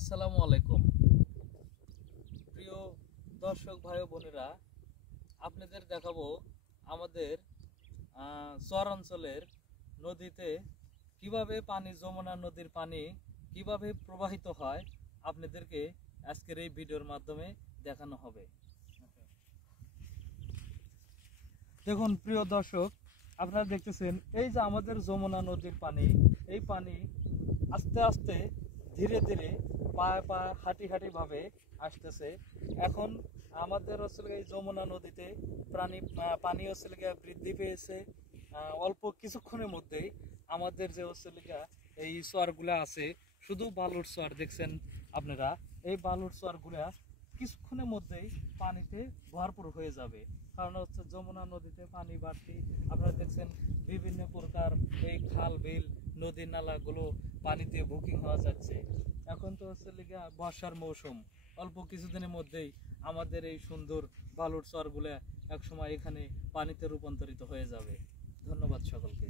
আসসালামু আলাইকুম প্রিয় দর্শক ভাই ও বোনেরা, আপনাদের দেখাবো আমাদের চর অঞ্চলের নদীতে কিভাবে পানি, যমুনা নদীর পানি কিভাবে প্রবাহিত হয় আপনাদেরকে আজকের এই ভিডিওর মাধ্যমে দেখানো হবে। দেখুন প্রিয় দর্শক, আপনারা দেখতেছেন এই যে আমাদের যমুনা নদীর পানি, এই পানি আস্তে আস্তে ধীরে ধীরে পায়ে পায়ে হাঁটি ভাবে আসতেছে। এখন আমাদের এই যমুনা নদীতে পানি বৃদ্ধি পেয়েছে। অল্প কিছুক্ষণের মধ্যেই আমাদের যে এই চরগুলা আছে, শুধু বালুর চর দেখছেন আপনারা, এই বালুর চরগুলা কিছুক্ষণের মধ্যেই পানিতে ভরপুর হয়ে যাবে। কারণ যমুনা নদীতে পানি বাড়তি, আপনারা দেখছেন বিভিন্ন প্রকার এই খাল বিল নদী নালাগুলো পানিতে বুকিং হওয়া যাচ্ছে। এখন তো বর্ষার মৌসুম, অল্প কিছুদিনের মধ্যেই আমাদের এই সুন্দর বালুর চরগুলা একসময় এখানে পানিতে রূপান্তরিত হয়ে যাবে। ধন্যবাদ সকলকে।